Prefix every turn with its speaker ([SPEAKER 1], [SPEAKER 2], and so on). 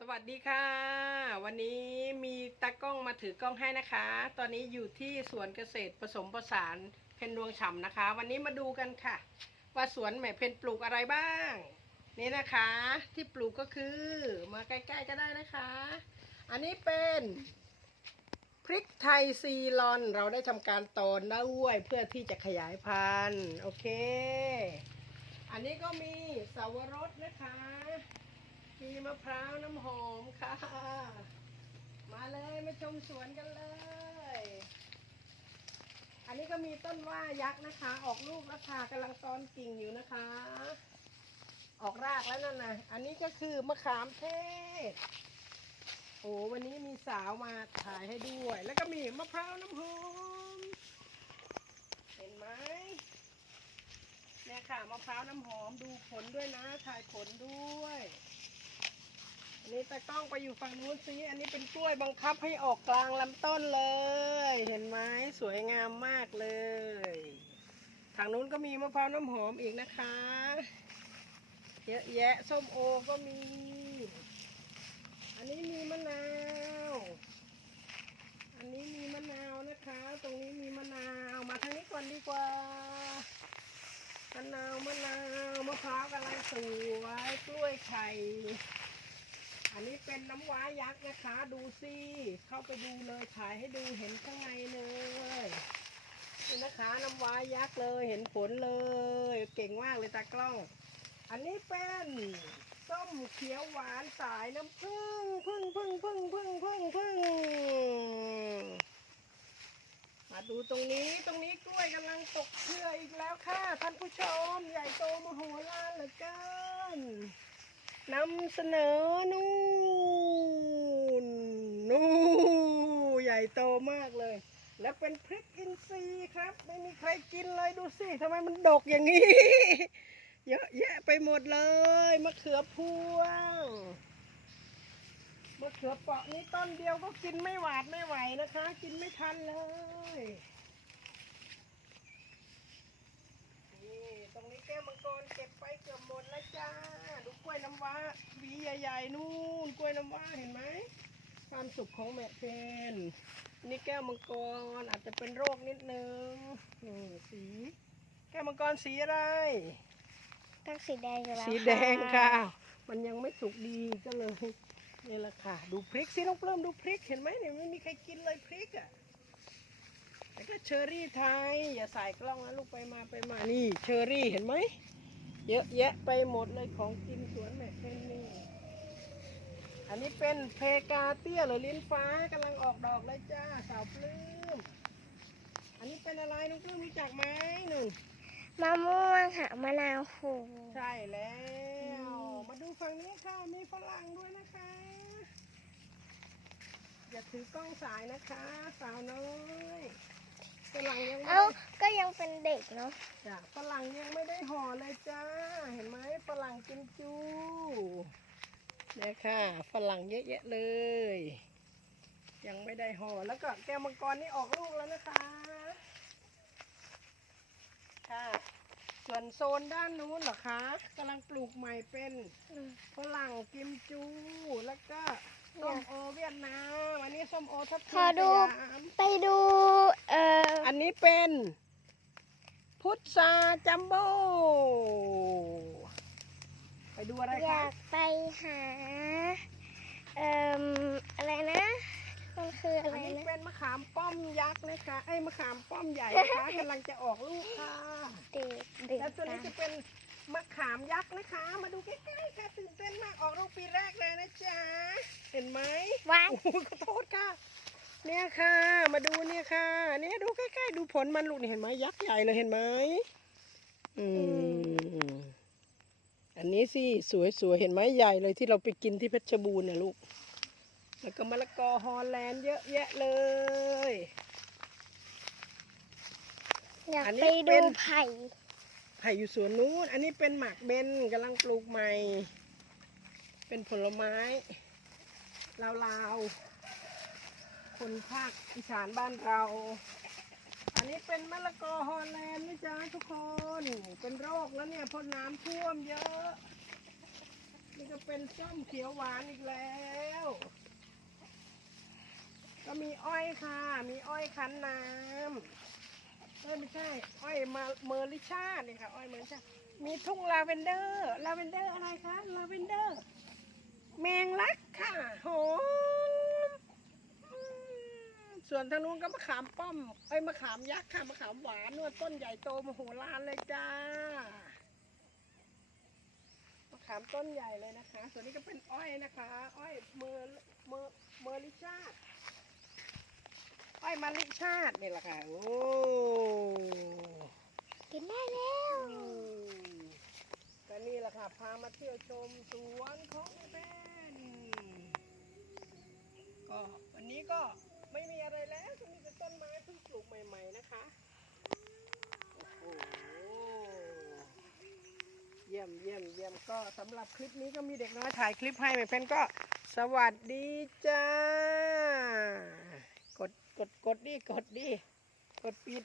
[SPEAKER 1] สวัสดีค่ะ วันนี้มีตากล้องมาถือกล้องให้นะคะ ตอนนี้อยู่ที่สวนเกษตรผสมผสานเพนดวงฉ่ำนะคะ วันนี้มาดูกันค่ะ ว่าสวนแม่เพนปลูกอะไรบ้าง นี่นะคะที่ปลูกก็คือมาใกล้ๆก็ได้นะคะ อันนี้เป็นพริกไทยซีลอนเราได้ทำการตอนด้วยเพื่อที่จะขยายพันธุ์โอเค อันนี้ก็มีสาวรสนะคะ มีมะพร้าวน้ำหอมค่ะ มาเลยมาชมสวนกันเลย อันนี้ก็มีต้นว่ายักษ์นะคะ ออกลูกแล้วค่ะกำลังตอนกิ่งอยู่นะคะ ออกรากแล้วนั่นนะอันนี้ก็คือมะขามเทศ โอ้วันนี้มีสาวมาถ่ายให้ด้วย แล้วก็มีมะพร้าวน้ำหอม เห็นไหมเนี่ยค่ะมะพร้าวน้ำหอมดูผลด้วยนะ ถ่ายผลด้วย นนี้ตะกล้องไปอยู่ฝั่งนู้นสิอันนี้เป็นกล้วยบังคับให้ออกกลางลำต้นเลย เห็นไหมสวยงามมากเลย ทางนู้นก็มีมะพร้าวน้ำหอมอีกนะคะ เยอะแยะส้มโอก็มี อันนี้มีมะนาว อันนี้มีมะนาวนะคะ ตรงนี้มีมะนาว มาทางนี้ก่อนดีกว่ามะนาวมะนาวมะพร้าวกำลังสวยกล้วยไข่ อันนี้เป็นน้ำว้ายักษ์นะคะ ดูสิเข้าไปดูเลยถ่ายให้ดูเห็นข้างในเลยนี่นะคะน้ำว้ายักษ์เลยเห็นผลเลย เก่งมากเลยตากล้อง อันนี้เป็นส้มเขียวหวานสายน้ำผึ้งพึ่งพึ่งพึ่งพึ่งพึ่งพึ่งมาดูตรงนี้ตรงนี้กล้วยกำลังตกเครืออีกแล้วค่ะท่านผู้ชมใหญ่โตมโหฬารเหลือเกิน นำเสนอนู่นนู่นใหญ่โตมากเลย แล้วเป็นพริกอินทรีย์ครับ ไม่มีใครกินเลยดูสิทำไมมันดกอย่างนี้ เยอะแยะไปหมดเลยมะเขือพวงมะเขือเปราะนี้ต้นเดียวก็กินไม่หวาดไม่ไหวนะคะ กินไม่ทันเลย นี่ ตรงนี้แก้วมังกรเก็บไปเกือบหมดแล้วจ้า ดูกล้วยน้ำว้าหวีใหญ่ๆนู่นกล้วยน้ำว้าเห็นไหมความสุขของแม่เพนนี่แก้วมังกรอาจจะเป็นโรคนิดนึงนี่สี แก้วมังกรสีอะไร
[SPEAKER 2] ต้องสีแดงอยู่แล้ว
[SPEAKER 1] สีแดงค่ะ มันยังไม่สุกดีก็เลยนี่แหละค่ะ ดูพริกสิน้องเปลิ้มดูพริกเห็นไหมเนี่ยไม่มีใครกินเลยพริกอะ แล้วก็เชอรี่ไทย อย่าใส่กล้องนะลูกไปมาไปมานี่ เชอรี่เห็นไหมเยอะแยะไปหมดเลยของกินสวนแม่เพนนี่ อันนี้เป็นเพกาเตี้ยหรือลิ้นฟ้ากำลังออกดอกเลยจ้าสาวปลื้ม อันนี้เป็นอะไรน้องปลื้มรู้จักไหมหนึ่ง
[SPEAKER 2] มะม่วงค่ะมะนาวโห
[SPEAKER 1] ใช่แล้ว มาดูฝั่งนี้ค่ะ มีฝรั่งด้วยนะคะ อย่าถือกล้องสายนะคะ สาวน้อย ฝรั่งยังไม่
[SPEAKER 2] เอ้า
[SPEAKER 1] ได้
[SPEAKER 2] ก็ยังเป็นเด็กเนาะ
[SPEAKER 1] จ้ะฝรั่งยังไม่ได้ห่อเลยจ้า เห็นไหมฝรั่งกิมจูเนี่ยค่ะฝรั่งเยอะแยะเลย ยังไม่ได้ห่อแล้วก็แก้วมังกรนี่ออกลูกแล้วนะคะ ค่ะ ส่วนโซนด้านนู้นเหรอคะกำลังปลูกใหม่เป็นฝรั่งกิมจู แล้วก็ส้มโอเวียดนามอันนี้ส้มโอทับทิม
[SPEAKER 2] ขอดู
[SPEAKER 1] สยาม
[SPEAKER 2] ไปดูเอ่อ
[SPEAKER 1] อันนี้ เป็นพุทราจัมโบ้ไปดูอะไร
[SPEAKER 2] อ
[SPEAKER 1] คะ
[SPEAKER 2] ยากไปหา เอ่ออะไรนะ มันคืออะ
[SPEAKER 1] อัน
[SPEAKER 2] ไร
[SPEAKER 1] นี้
[SPEAKER 2] นะ
[SPEAKER 1] เป็นมะขามป้อมยักษ์นะคะไอ้ยมะขามป้อมใหญ่นะคะกำลังจะออกลูกค่ะ
[SPEAKER 2] ติดติด
[SPEAKER 1] แล้วตัว
[SPEAKER 2] ตา
[SPEAKER 1] นี้จะเป็นมะขามยักษ์นะคะ มาดูใกล้ๆค่ะตื่นเต้นมากออกลูกปีแรกเลยนะจ๊ะเห็นไหม
[SPEAKER 2] ว้าย
[SPEAKER 1] โอ้โหขอโทษค่ะ เนี่ยค่ะ มาดูเนี่ยค่ะเนี่ยดูใกล้ๆดูผลมันลูกนี่เห็นไหมยักษ์ใหญ่เลยเห็นไหมอืมอันนี้สิสวยๆเห็นไหมใหญ่เลยที่เราไปกินที่เพชรบูรณ์นะลูก แล้วก็มะละกอฮอลแลนด์เยอะแยะเลย
[SPEAKER 2] อยาก
[SPEAKER 1] อันนี้
[SPEAKER 2] ไป
[SPEAKER 1] เป็
[SPEAKER 2] ดู
[SPEAKER 1] น
[SPEAKER 2] ไผ่
[SPEAKER 1] ไผ่อยู่สวนนู้น อันนี้เป็นหมากเบนกำลังปลูกใหม่ เป็นผลไม้ลาวๆ คนภาคอีสานบ้านเรา อันนี้เป็นมะละกอฮอลแลนด์นะจ๊ะทุกคน เป็นโรคแล้วเนี่ยเพราะน้ำท่วมเยอะ นี่ก็เป็นส้มเขียวหวานอีกแล้ว ก็มีอ้อยค่ะ มีอ้อยคั้นน้ำเอ้ยไม่ใช่ อ้อยมาเมอริชาเนี่ยค่ะ อ้อยเมอริชามีทุ่งลาเวนเดอร์ ลาเวนเดอร์อะไรคะ ลาเวนเดอร์ แมงลักค่ะ โห ส่วนทางนู้นก็มะขามป้อมเอ้ยมะขามยักษ์ค่ะมะขามหวานนวดต้นใหญ่โตมโหฬารเลยจ้ามะขามต้นใหญ่เลยนะคะ ส่วนนี้ก็เป็นอ้อยนะคะ อ้อยเมอร์เมอร์เมอริชาติอ้อยมาริชาตินี่แหละค่ะโอ้
[SPEAKER 2] กินได้แล้ว
[SPEAKER 1] อืมก็นี่แหละค่ะพามาเที่ยวชมสวนของแม่นก็วันนี้ก็ไม่มีอะไรแล้วจะมีแต่ต้นไม้เพิ่งปลูก ใหม่ ๆ นะคะโอ้โหเยี่ยมเยี่ยมเยี่ยมก็สำหรับคลิปนี้ก็มีเด็กน้อยถ่ายคลิปให้แม่เพนก็สวัสดีจ้ากดกดกดดิกดดิกดปิด